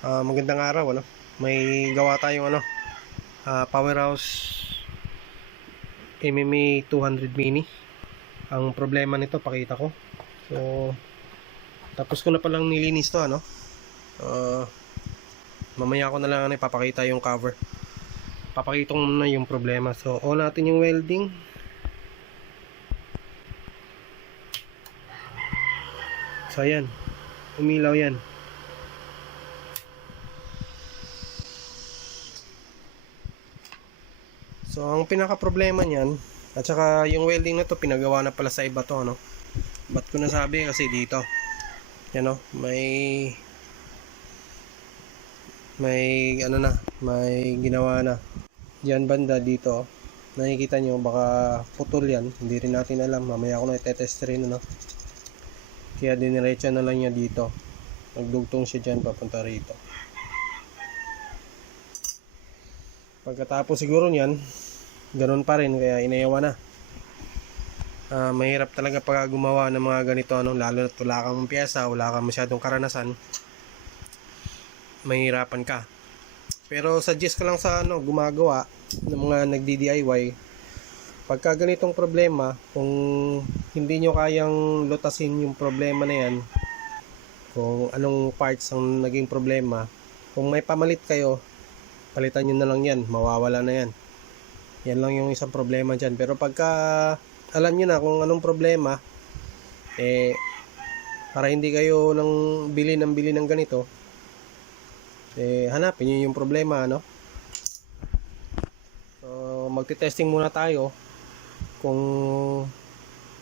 Magandang araw, ano? May gawa tayong Powerhouse MMA 200 Mini. Ang problema nito, pakita ko. So, tapos ko na palang nilinis to, ano? Ah, Mamaya ko na lang ipapakita yung cover. Papakita ko muna yung problema. So, on natin yung welding. So, ayan. Umilaw yan. So, ang pinaka problema niyan, at saka yung welding na to pinagawa na pala sa iba to, ano? Ba't ko nasabi? Kasi dito, yan, no? May ginawa na diyan banda dito. Nakikita nyo, baka putol yan, hindi rin natin alam. Mamaya ako na itetest rin, ano? Kaya diniretso na lang niya dito, nagdugtong siya dyan papunta rito. Pagkatapos siguro nyan, ganun pa rin, kaya inayawan na. Mahirap talaga pag gumawa ng mga ganito, ano? Lalo na wala kang piyesa, wala kang masyadong karanasan, mahirapan ka. Pero suggest ko lang sa gumagawa ng mga nagdi-DIY, pagka ganitong problema, kung hindi nyo kayang lutasin yung problema na yan, kung anong parts ang naging problema, kung may pamalit kayo, palitan nyo na lang yan, mawawala na yan. Yan lang yung isang problema dyan. Pero pagka alam nyo na kung anong problema, para hindi kayo bili ng ganito, hanapin nyo yung problema, ano? So, magte-testing muna tayo kung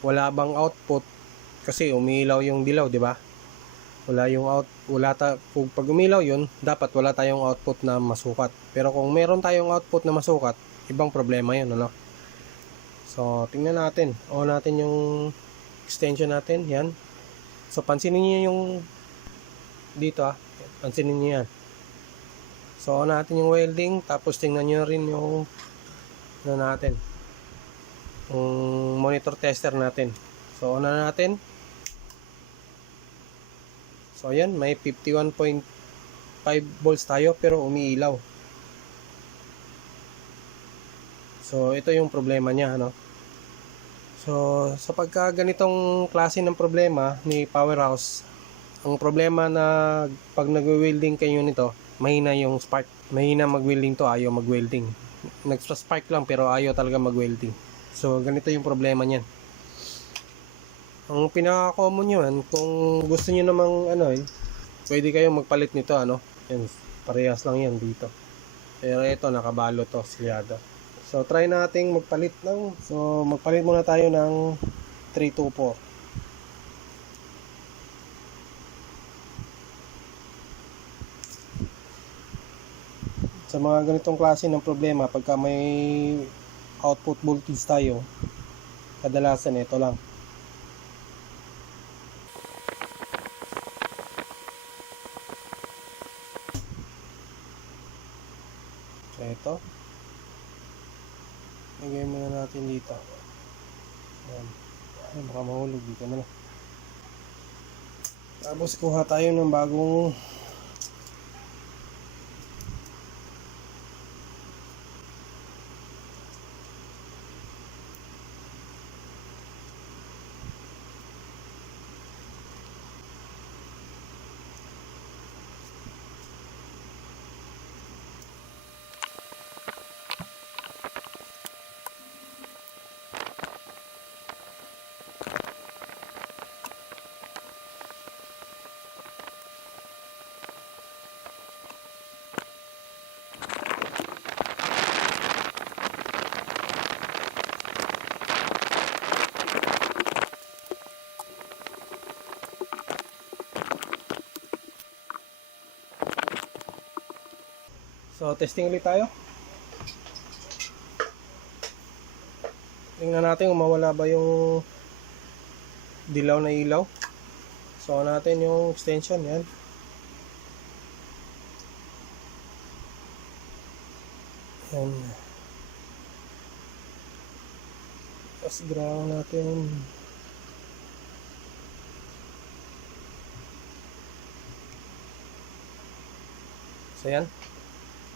wala bang output, kasi umilaw yung dilaw, di ba? Pag umilaw yun, dapat wala tayong output na masukat. Pero kung meron tayong output na masukat, ibang problema yun, ano? So, tingnan natin. On natin yung extension natin, yan. So, pansinin niyo yung dito, pansinin niyo yan. So, on natin yung welding, tapos tingnan nyo rin yung natin, yung monitor tester natin. So, on na natin. So, ayan, may 51.5 volts tayo, pero umiilaw. So, ito yung problema niya, ano? So, sa pagka ganitong klase ng problema ni Powerhouse, ang problema na pag nag-welding kayo nito, mahina yung spark. Mahina mag-welding to, ayaw mag-welding. Nag-spark lang pero ayaw talaga mag-welding. So, ganito yung problema niyan. Ang pinaka-common yun, kung gusto niyo namang pwede kayong magpalit nito, ano? Yan, parehas lang yan dito. Pero ito, nakabalo to, silyado. So, try nating magpalit ng, magpalit muna tayo ng 324. Sa mga ganitong klase ng problema, pagka may output voltage tayo, kadalasan ito lang. So, ito. Lagay muna natin dito. Ayan. Ay, baka mahulog dito na lang. Tapos kuha tayo ng bagong So, testing ulit tayo. Tingnan natin kung mawala ba yung dilaw na ilaw. So, natin yung extension, yan. Yan. Tapos, ground natin. So yan.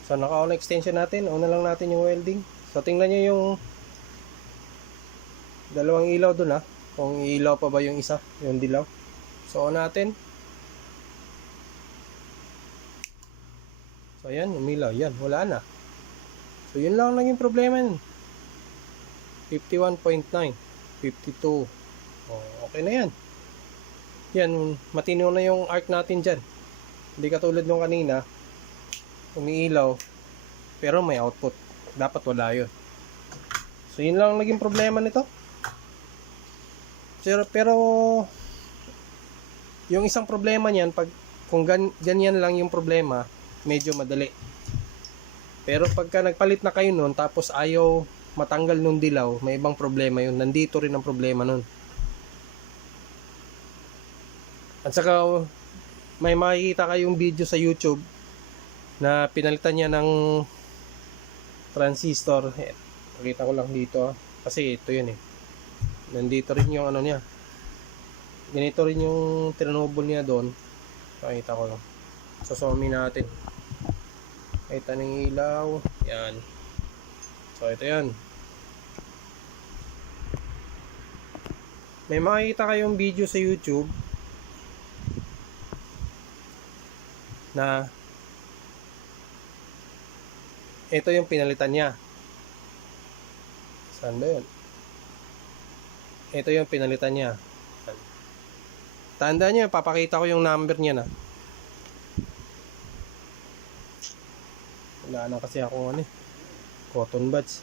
So naka-on extension natin. On na lang natin yung welding. So tingnan nyo yung dalawang ilaw dun kung ilaw pa ba yung isa, yung dilaw. So on natin. So ayan, umilaw. Yan, wala na. So yun lang naging problema yun. 51.9, 52. Okay na yan. Yan, matino na yung arc natin dyan. Hindi katulad nung kanina, umiilaw, pero may output. Dapat wala yun. So yun lang naging problema nito. Pero yung isang problema niyan, kung ganyan lang yung problema, medyo madali. Pero pagka nagpalit na kayo nun, tapos ayaw matanggal nung dilaw, may ibang problema yun. Nandito rin ang problema nun. At saka may makikita kayong video sa YouTube na pinalitan niya ng transistor. Pakita ko lang dito kasi ito yun nandito rin yung ano niya. Ganito rin yung tinanobol niya doon. Pakita ko lang. Susumin natin. Kita ng ilaw. Yan. So ito yan. May makikita kayong video sa YouTube na ito yung pinalitan niya. Saan ba yun? Ito yung pinalitan niya. Tandaan niya, papakita ko yung number niya na. Wala na kasi ako cotton buds.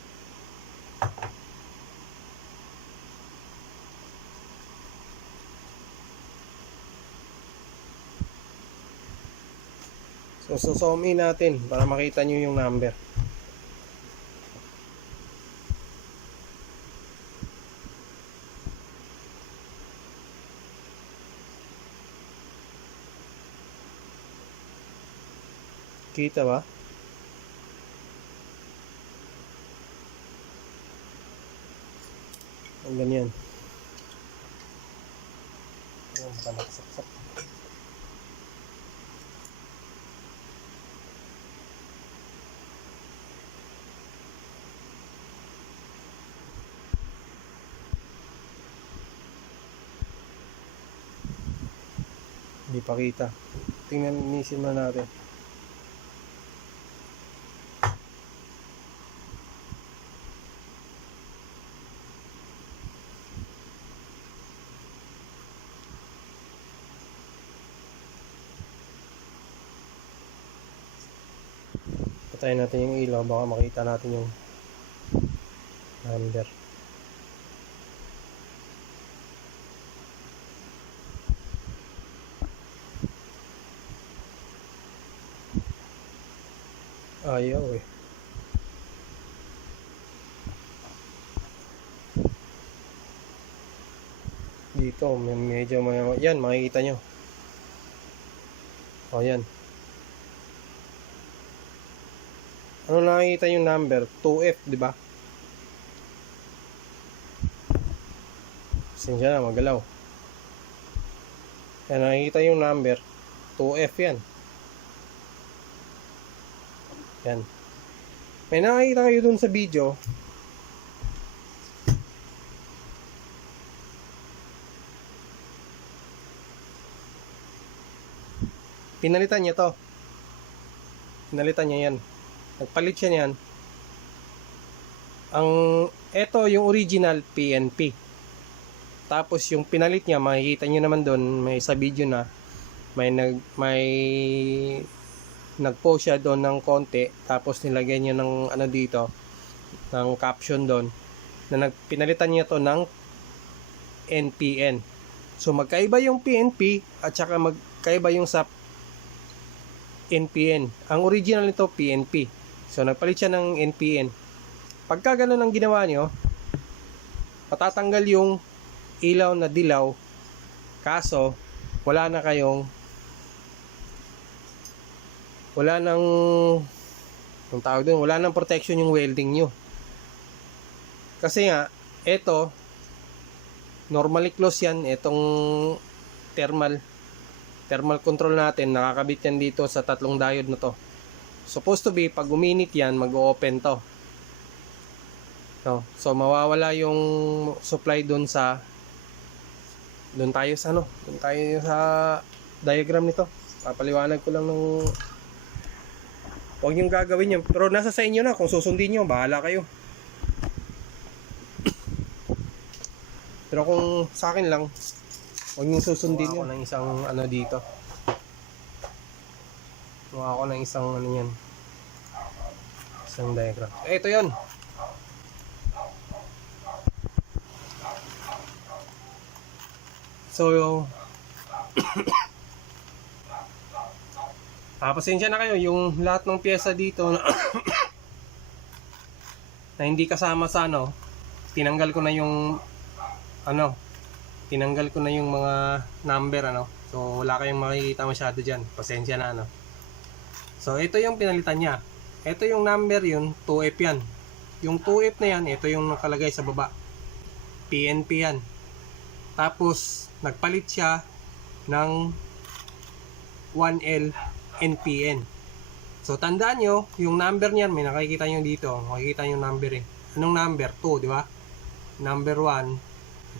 So zoom in natin para makita nyo yung number. Kita ba? Ang ganyan. Ayan, baka nakasaksak. Hindi pa kita. Tingnan, inisin na natin. Patayin natin yung ilaw, baka makita natin yung number. Ayaw dito medyo yan, makikita nyo. Yan. Ano nakikita yung number? 2F, di ba? Pasensya na, magalaw. Yan, nakikita yung number. 2F yan. Yan. May nakikita kayo dun sa video. Pinalitan niya to. Pinalitan niya yan. Nagpalit siya niyan. Ito yung original PNP. Tapos yung pinalit niya, makikita niyo naman doon, may sa video na may nag-post siya doon ng konti, tapos nilagyan niya ng dito, ng caption doon na pinalitan niya to ng NPN. So magkaiba yung PNP at saka magkaiba yung sa NPN. Ang original nito PNP. So nagpalit siya ng NPN. Pagka ganun ang ginawa nyo, patatanggal yung ilaw na dilaw, kaso wala nang protection yung welding nyo. Kasi nga ito normally close yan. Itong thermal control natin, nakakabit yan dito sa tatlong diode na to. supposed to be, pag uminit yan, mag-open to. No? So, mawawala yung supply doon tayo sa diagram nito. Papaliwanag ko lang ng huwag niyong gagawin yun. Pero nasa sa inyo na. Kung susundin nyo, bahala kayo. Pero kung sa akin lang, huwag niyong susundin yun. Ako ng isang dito. Gawa ako ng isang yan. Isang diagram. Ito yun. So, pasensya na kayo, yung lahat ng pyesa dito na, na hindi kasama sa tinanggal ko na yung mga number So wala kayong makikita masyado diyan. Pasensya na So ito yung pinalitan niya. Ito yung number yun, 2F yan. Yung 2F na yan, ito yung nakalagay sa baba. PNP yan. Tapos nagpalit siya ng 1L NPN. So tandaan nyo, yung number niyan, may nakikita nyo dito. Makikita yung number Anong number? 2, di ba? Number 1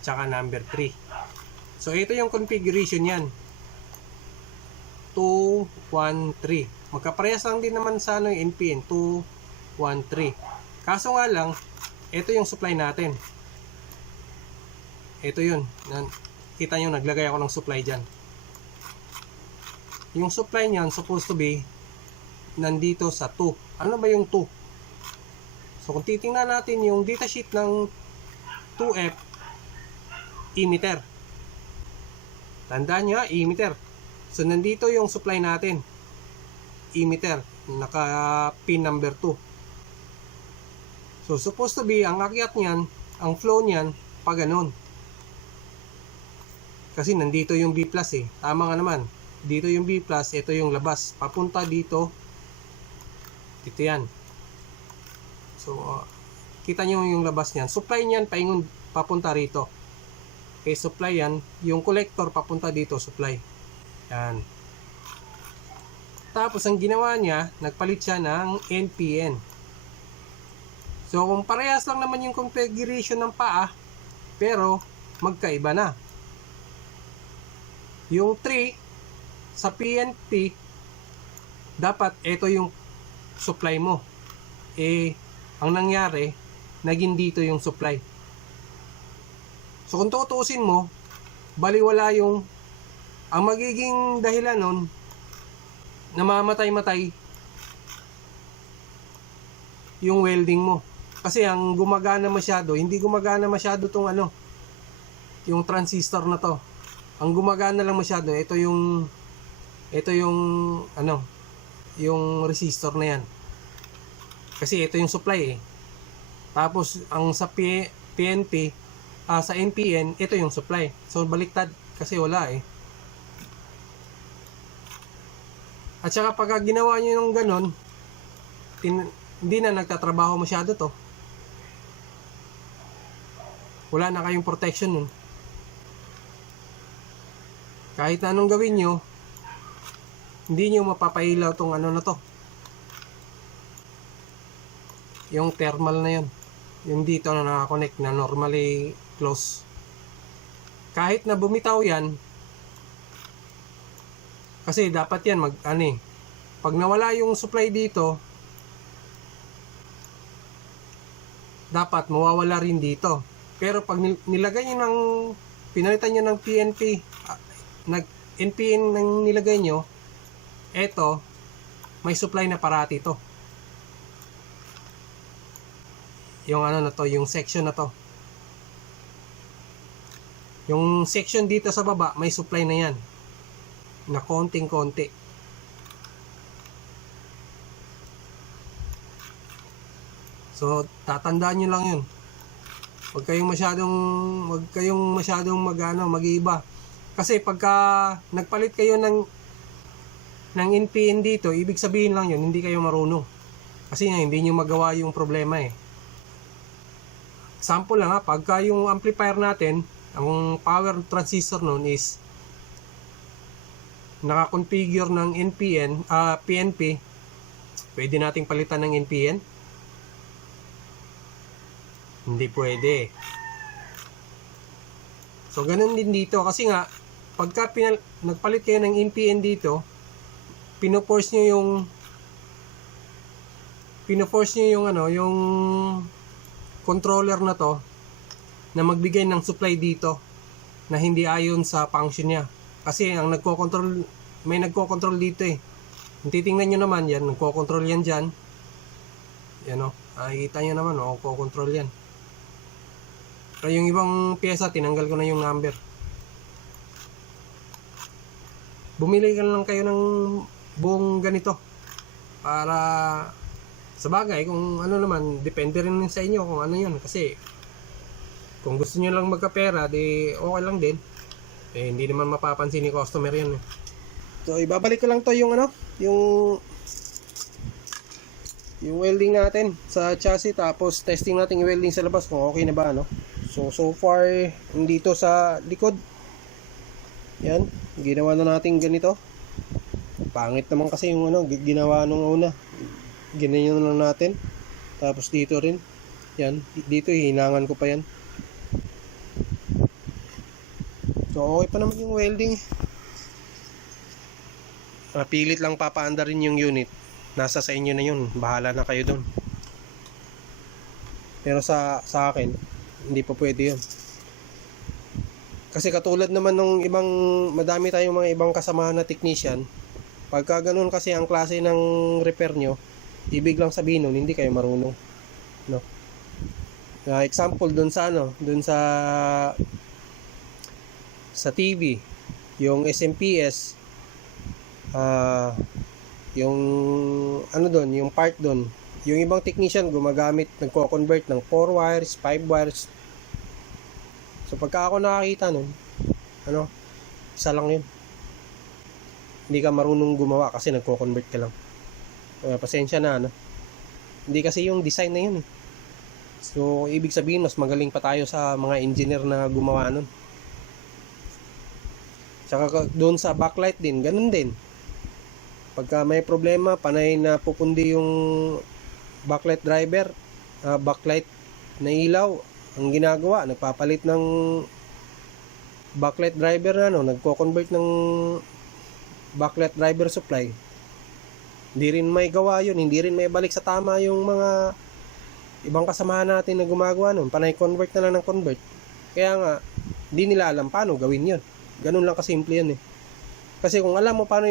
at saka number 3. So ito yung configuration niyan. 2, 1, 3. Magkaparehas lang din naman sa yung NPN. 2, 1, 3. Kaso nga lang, ito yung supply natin. Ito yun. Kita nyo, naglagay ako ng supply dyan. Yung supply niyan supposed to be nandito sa 2. Ano ba yung 2? So kung titingnan natin yung datasheet ng 2F, emitter. Tandaan nyo, emitter. So nandito yung supply natin. Emitter. Naka pin number 2. So supposed to be, ang akyat niyan, ang flow niyan, pa ganun. Kasi nandito yung B+. Tama nga naman. Dito yung B+, ito yung labas. Papunta dito. Dito yan. So, kita nyo yung labas niyan. Supply niyan, paingon, papunta rito. Okay, supply yan. Yung collector, papunta dito, supply. Yan. Tapos, ang ginawa niya, nagpalit siya ng NPN. So, kung parehas lang naman yung configuration ng paa, pero, magkaiba na. Yung 3, sa PNP, dapat ito yung supply mo. Ang nangyari, naging dito yung supply. So kung tutuusin mo, baliwala yung ang magiging dahilan nun, namamatay-matay yung welding mo. Kasi ang gumagana masyado, hindi gumagana masyado tong yung transistor na to. Ang gumagana lang masyado, ito yung yung resistor na yan. Kasi ito yung supply Tapos ang sa PNP, sa NPN, ito yung supply. So baliktad kasi wala At saka pag ginawa nyo yung ganon, hindi na nagtatrabaho masyado to. Wala na kayong protection nun. Kahit na anong gawin nyo, hindi nyo mapapailaw tong na to. Yung thermal na yun. Yung dito na nakakonect na normally close. Kahit na bumitaw yan, kasi dapat yan pag nawala yung supply dito, dapat mawawala rin dito. Pero pag nilagay nyo pinalitan nyo ng PNP, NPN nang nilagay nyo, eto, may supply na parati to. Yung yung section na to. Yung section dito sa baba, may supply na yan. Na konting-konti. So, tatandaan nyo lang yun. Huwag kayong masyadong mag-iiba. Kasi pagka nagpalit kayo ng NPN dito, ibig sabihin lang yun, hindi kayo marunong. Kasi hindi nyo magawa yung problema Sample lang pagka yung amplifier natin, ang power transistor nun is naka-configure ng PNP, pwede nating palitan ng NPN? Hindi pwede. So ganun din dito kasi nga pagka nagpalit kayo ng NPN dito, pino-force nyo yung yung controller na to na magbigay ng supply dito na hindi ayon sa function niya. Kasi ang may nagko-control dito eh. Kung titingnan nyo naman yan, nagko-control yan dyan. Yan o, nakikita nyo naman o, nagko-control yan. Pero yung ibang pyesa, tinanggal ko na yung number. Bumili ka lang kayo ng buong ganito para sa bagay, kung ano naman, depende rin sa inyo kung ano yun. Kasi kung gusto nyo lang magkapera, di okay lang din. Eh, hindi naman mapapansin ni customer yan. So, ibabalik ko lang to yung yung welding natin sa chassis, tapos testing natin yung welding sa labas kung okay na ba, no? So far, dito sa likod, yan, ginawa na natin ganito. Pangit naman kasi yung ginawa nung una. Ganyan lang natin. Tapos dito rin. Yan. Dito hinangan ko pa yan. So okay pa naman yung welding. Pilit lang papaanda rin yung unit. Nasa sa inyo na yun. Bahala na kayo dun. Pero sa akin, hindi pa pwede yun. Kasi katulad naman ng madami tayong mga ibang kasamahan na technician. Pagka ganun kasi ang klase ng repair nyo, ibig lang sabihin nun, hindi kayo marunong, no? Example dun sa TV, yung SMPS, yung yung part dun, yung ibang technician gumagamit, nagko-convert ng 4 wires, 5 wires. So pagka ako nakakita nun, isa lang yun. Hindi ka marunong gumawa kasi nagko-convert ka lang. Pasensya na, hindi kasi yung design na yun. So ibig sabihin mas magaling pa tayo sa mga engineer na gumawa nun. Tsaka doon sa backlight din, ganun din. Pagka may problema, panay na pupundi yung backlight driver, backlight na ilaw, ang ginagawa, nagpapalit ng backlight driver nagko-convert ng backlight driver supply. Hindi rin may gawa yun, hindi rin may balik sa tama yung mga ibang kasamahan natin na gumagawa nun. Panay convert na lang ng convert. Kaya nga, hindi nila alam paano gawin yun. Ganun lang kasimple yun eh. Kasi kung alam mo paano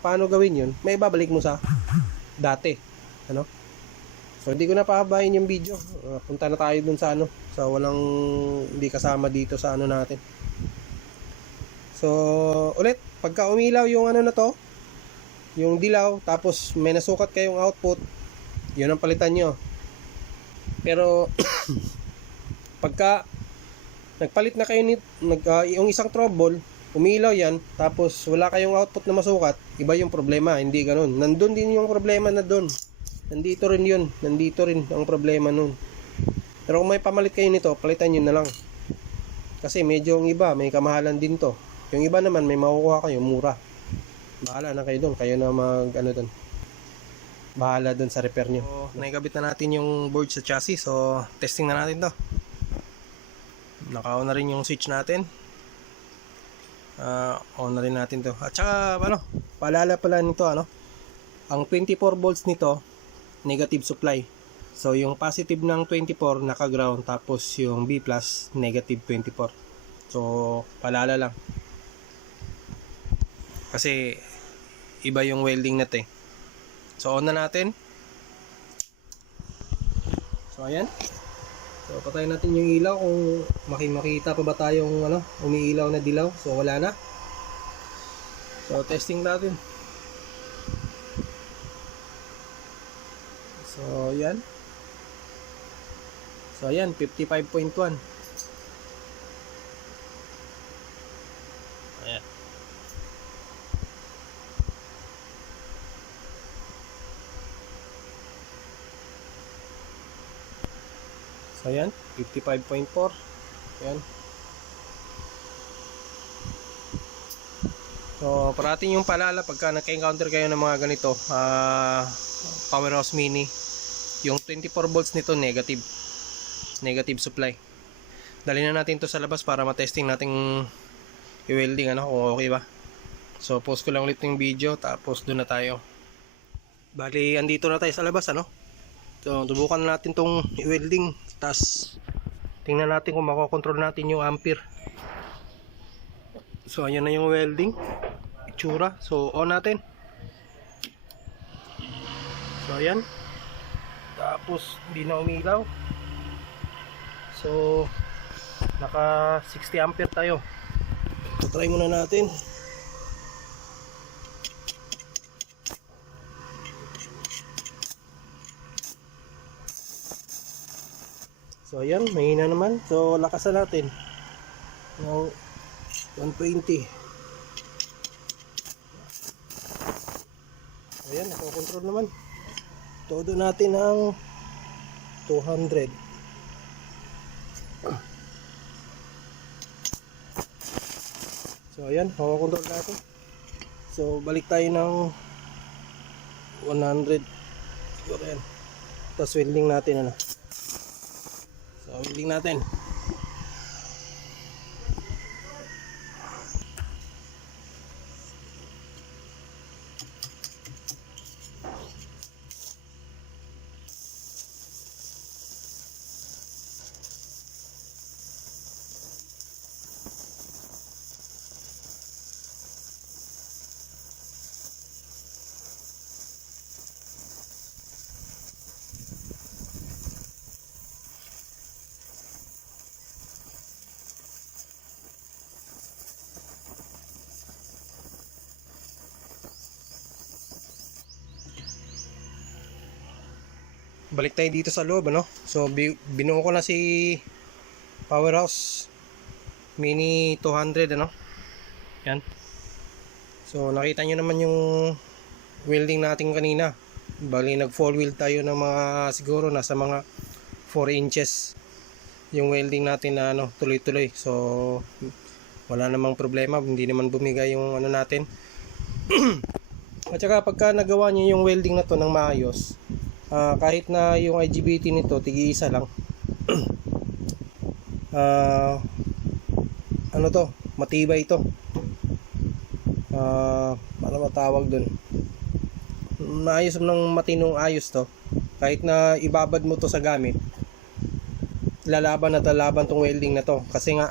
paano gawin yun, may ibabalik mo sa dati. So hindi ko na pahabain yung video. Punta na tayo dun sa sa walang hindi kasama dito sa natin. So ulit, pagka umilaw yung na to, yung dilaw, tapos may nasukat kayong output, yun ang palitan nyo. Pero pagka nagpalit na kayo yung isang trouble, umilaw yan, tapos wala kayong output na masukat, iba yung problema. Hindi ganun, nandun din yung problema na dun. Nandito rin yun, nandito rin ang problema nun. Pero kung may pamalit kayo nito, palitan nyo na lang. Kasi medyo yung iba, may kamahalan din to. Yung iba naman, may makukuha kayo, mura. Bahala na kayo doon, kayo na doon. Bahala doon sa repair nyo. So, naikabit na natin yung board sa chassis. So, testing na natin to. Naka-on na rin yung switch natin. On na rin natin to. At saka, paalala pala nito, ang 24 volts nito, negative supply. So, yung positive ng 24, naka-ground. Tapos, yung B+, negative 24. So, paalala lang. Kasi iba yung welding natin. So on na natin. So ayan. So patayin natin yung ilaw kung makita pa ba tayong umiilaw na dilaw. So wala na. So testing natin. So ayan. So ayan, 55.1. Ayan. So ayan, 55.4. Ayan. So parating yung paalala pagka nagka-encounter kayo ng mga ganito, Powerhouse Mini, yung 24 volts nito negative supply. Dali na natin to sa labas para matesting nating i-welding kung okay ba. So post ko lang ulit yung video, tapos doon na tayo. Bali andito na tayo sa labas So subukan natin tong i-welding, tapos tingnan natin kung makokontrol natin yung ampere. So ayan na yung welding itsura. So on natin. So ayan, tapos hindi na umilaw. So naka 60 ampere tayo. So try muna natin. So ayan, mahina naman. So lakasan natin ng 120. Ayan, nakakontrol naman. Todo natin ang 200. So ayan, nakakontrol natin. So balik tayo ng 100. Siguro yan. Tapos welding natin So welding natin. Balik tayo dito sa loob So binuo ko na si Powerhouse Mini 200 Yan. So nakita nyo naman yung welding natin kanina. Bali nag full weld tayo ng mga siguro nasa mga 4 inches yung welding natin na tuloy-tuloy. So wala namang problema, hindi naman bumigay yung natin. At saka pagka nagawa nyo yung welding na to ng maayos, kahit na yung IGBT nito tig-isa lang, matibay ito. Para matawag dun, maayos ng matinong ayos to. Kahit na ibabad mo to sa gamit, lalaban at lalaban tong welding na to, kasi nga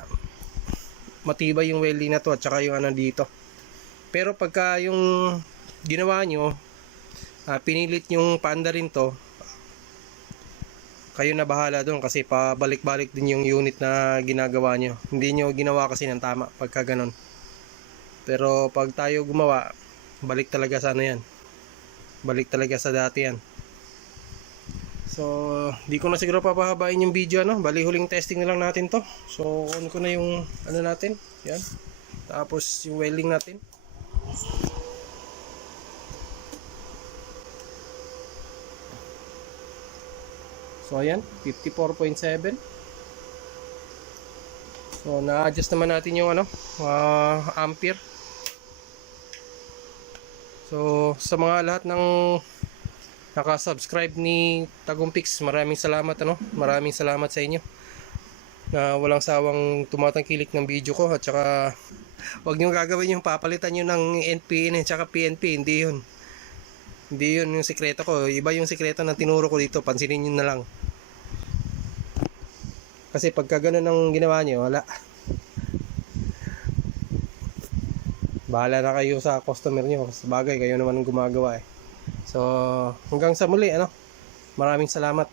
matibay yung welding na to at saka yung dito. Pero pagka yung ginawa nyo, pinilit yung paanda rin to, kayo na bahala doon, kasi pabalik-balik din yung unit na ginagawa nyo. Hindi nyo ginawa kasi ng tama pagka ganon. Pero pag tayo gumawa, balik talaga sa yan, balik talaga sa dati yan. So di ko na siguro papahabain yung video bali huling testing na lang natin to. So on ko na yung natin, yan. Tapos yung welding natin. So ayan, 54.7. So na-adjust naman natin yung ampere. So sa mga lahat ng naka-subscribe ni Tagumpix, maraming salamat maraming salamat sa inyo na walang sawang tumatangkilik ng video ko. At saka wag niyo gagawin yung papalitan niyo ng NPN at saka PNP, hindi yun yung sikreto ko. Iba yung sikreto na tinuro ko dito, pansinin niyo na lang. Kasi pagka ganun ang ginawa niyo, wala. Bahala na kayo sa customer niyo. Sabagay, kayo naman ang gumagawa So hanggang sa muli Maraming salamat.